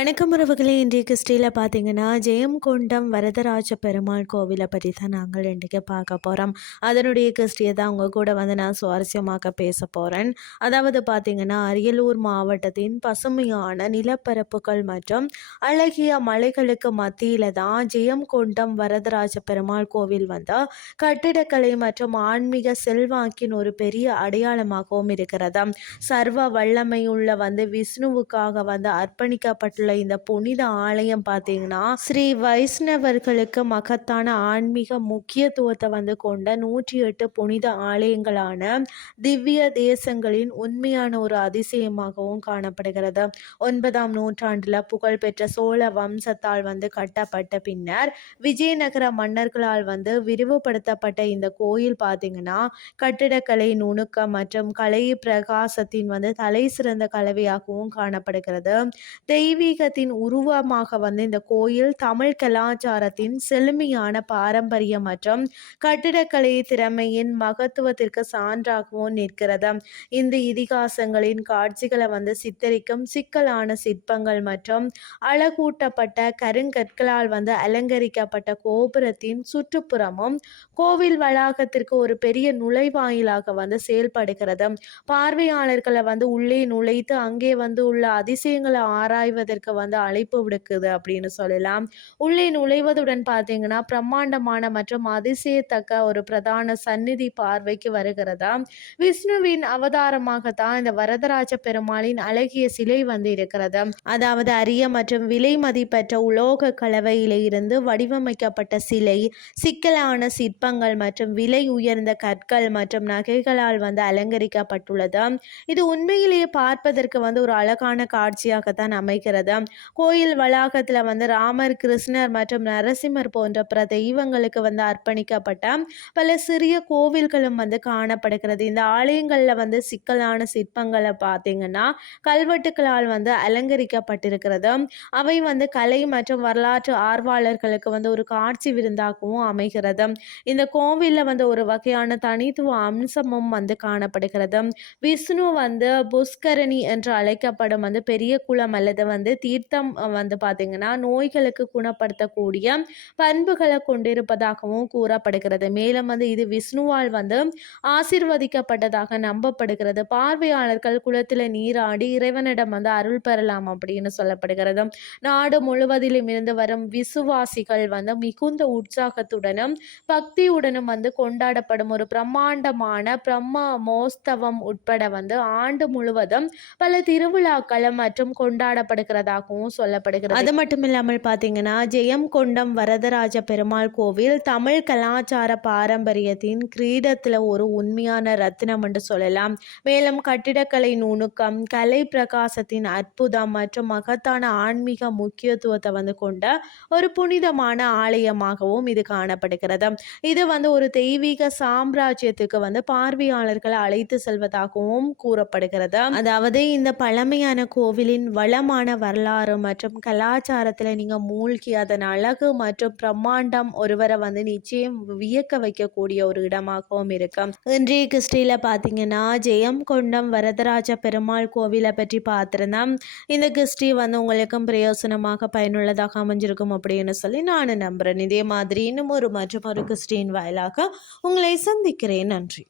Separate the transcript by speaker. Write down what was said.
Speaker 1: வணக்கம் உறவுகளே. இன்றைய கிறிஸ்டியில் பார்த்தீங்கன்னா ஜெயம்கொண்டம் வரதராஜ பெருமாள் கோவிலை பற்றி தான் நாங்கள் இன்றைக்கு பார்க்க போகிறோம் அதனுடைய கிறிஸ்டியை தான் உங்கள் கூட வந்து நான் சுவாரஸ்யமாக பேச போகிறேன் அதாவது பார்த்தீங்கன்னா அரியலூர் மாவட்டத்தின் பசுமையான நிலப்பரப்புகள் மற்றும் அழகிய மலைகளுக்கு மத்தியில் தான் ஜெயம்கொண்டம் வரதராஜ பெருமாள் கோவில் வந்து கட்டிடக்கலை மற்றும் ஆன்மீக செல்வாக்கின் ஒரு பெரிய அடையாளமாகவும் இருக்கிறது. சர்வ வல்லமையுள்ள வந்து விஷ்ணுவுக்காக வந்து அர்ப்பணிக்கப்பட்டுள்ள இந்த புனித ஆலயம் பார்த்தீங்கன்னா ஸ்ரீ வைஷ்ணவர்களுக்கு மகத்தான ஆன்மீக முக்கியத்துவத்தை வந்து கொண்ட நூற்றி எட்டு புனித ஆலயங்களான திவ்ய தேசங்களின் உண்மையான ஒரு அதிசயமாகவும் காணப்படுகிறது. ஒன்பதாம் நூற்றாண்டில் புகழ்பெற்ற சோழ வம்சத்தால் வந்து கட்டப்பட்ட பின்னர் விஜயநகர மன்னர்களால் வந்து விரிவுபடுத்தப்பட்ட இந்த கோயில் பார்த்தீங்கன்னா கட்டிடக்கலை நுணுக்கம் மற்றும் கலை பிரகாசத்தின் வந்து தலை சிறந்த கலவையாகவும் காணப்படுகிறது. தெய்வீக தெய்வீகத்தின் உருவமாக வந்து இந்த கோயில் தமிழ் கலாச்சாரத்தின் செழுமையான பாரம்பரியம் மற்றும் கட்டிடக்கலை திறமையின் மகத்துவத்திற்கு சான்றாகவும் நிற்கிறது. இந்த இதிகாசங்களின் காட்சிகளை வந்து சித்தரிக்கும் சிக்கலான சிற்பங்கள் மற்றும் அழகூட்டப்பட்ட கருங்கற்களால் வந்து அலங்கரிக்கப்பட்ட கோபுரத்தின் சுற்றுப்புறமும் கோவில் வளாகத்திற்கு ஒரு பெரிய நுழைவாயிலாக வந்து செயல்படுகிறது. பார்வையாளர்களை வந்து உள்ளே நுழைத்து அங்கே வந்து உள்ள அதிசயங்களை ஆராய்வதற்கு வந்து அழைப்பு விடுக்குது அப்படின்னு சொல்லலாம். உள்ளே நுழைவதுடன் பார்த்தீங்கன்னா பிரம்மாண்டமான மற்றும் அதிசயத்தக்க ஒரு பிரதான சந்நிதி பார்வைக்கு வருகிறதா? விஷ்ணுவின் அவதாரமாகத்தான் இந்த வரதராஜ பெருமாளின் அழகிய சிலை வந்து இருக்கிறது அதாவது அரிய மற்றும் விலை மதிப்பற்ற உலோக கலவையில இருந்து வடிவமைக்கப்பட்ட சிலை சிக்கலான சிற்பங்கள் மற்றும் விலை உயர்ந்த கற்கள் மற்றும் நகைகளால் வந்து அலங்கரிக்கப்பட்டுள்ளது. இது உண்மையிலேயே பார்ப்பதற்கு வந்து ஒரு அழகான காட்சியாகத்தான் அமைகிறது. கோயில் வளாகத்தில் வந்து ராமர் கிருஷ்ணர் மற்றும் நரசிம்மர் போன்ற பிற தெய்வங்களுக்கு வந்து அர்ப்பணிக்கப்பட்ட பல சிறிய கோவில்களும் வந்து காணப்படுகிறது. இந்த ஆலயங்களில் வந்து சிக்கலான சிற்பங்களை பார்த்தீங்கன்னா கல்வெட்டுகளால் வந்து அலங்கரிக்கப்பட்டிருக்கிறது. அவை வந்து கலை மற்றும் வரலாற்று ஆர்வலர்களுக்கு வந்து ஒரு காட்சி விருந்தாகவும் அமைகிறது. இந்த கோவிலில் வந்து ஒரு வகையான தனித்துவ அம்சமும் வந்து காணப்படுகிறது. விஷ்ணு வந்து புஷ்கரணி என்று அழைக்கப்படும் வந்து பெரிய குளம் அல்லது வந்து தீர்த்தம் வந்து பார்த்திங்கன்னா நோய்களுக்கு குணப்படுத்தக்கூடிய பண்புகளை கொண்டிருப்பதாகவும் கூறப்படுகிறது. மேலும் வந்து இது விஷ்ணுவால் வந்து ஆசிர்வதிக்கப்பட்டதாக நம்பப்படுகிறது. பார்வையாளர்கள் குளத்தில் நீராடி இறைவனிடம் வந்து அருள் பெறலாம் அப்படின்னு சொல்லப்படுகிறது. நாடு முழுவதிலும் இருந்து வரும் விசுவாசிகள் வந்து மிகுந்த உற்சாகத்துடனும் பக்தியுடனும் வந்து கொண்டாடப்படும் ஒரு பிரம்மாண்டமான பிரம்மா மோஸ்தவம் உட்பட வந்து ஆண்டு முழுவதும் பல திருவிழாக்கள் மற்றும் கொண்டாடப்படுகிறது கொண்டாடப்படுகிறதாகவும் சொல்லப்படுகிறது. அது மட்டும் இல்லாமல் பார்த்தீங்கன்னா ஜெயம் கொண்டம் வரதராஜ பெருமாள் கோவில் தமிழ் கலாச்சார பாரம்பரியத்தின் கிரீடத்தில் ஒரு உண்மையான ரத்தினம் என்று சொல்லலாம். மேலும் கட்டிடக்கலை நுணுக்கம் கலை பிரகாசத்தின் அற்புதம் மற்றும் மகத்தான ஆன்மீக முக்கியத்துவத்தை வந்து கொண்ட ஒரு புனிதமான ஆலயமாகவும் இது காணப்படுகிறது. இது வந்து ஒரு தெய்வீக சாம்ராஜ்யத்துக்கு வந்து பார்வையாளர்களை அழைத்து செல்வதாகவும் கூறப்படுகிறது. அதாவது இந்த பழமையான கோவிலின் வளமான வரலாறு மற்றும் கலாச்சாரத்தில் நீங்கள் மூழ்கி அதன் அழகு மற்றும் பிரம்மாண்டம் ஒருவரை வந்து நிச்சயம் வியக்க வைக்கக்கூடிய ஒரு இடமாகவும் இருக்கும் இன்றைய கிறிஸ்டியில் பார்த்தீங்கன்னா ஜெயம் கொண்டம் வரதராஜ பெருமாள் கோவிலை பற்றி பார்த்துருந்தேன். இந்த கிறிஸ்டி வந்து உங்களுக்கும் பிரயோசனமாக பயனுள்ளதாக அமைஞ்சிருக்கும் அப்படின்னு சொல்லி நான் நம்புகிறேன் இதே மாதிரி இன்னும் ஒரு மற்றும் ஒரு கிறிஸ்டின் வாயிலாக உங்களை சந்திக்கிறேன். நன்றி.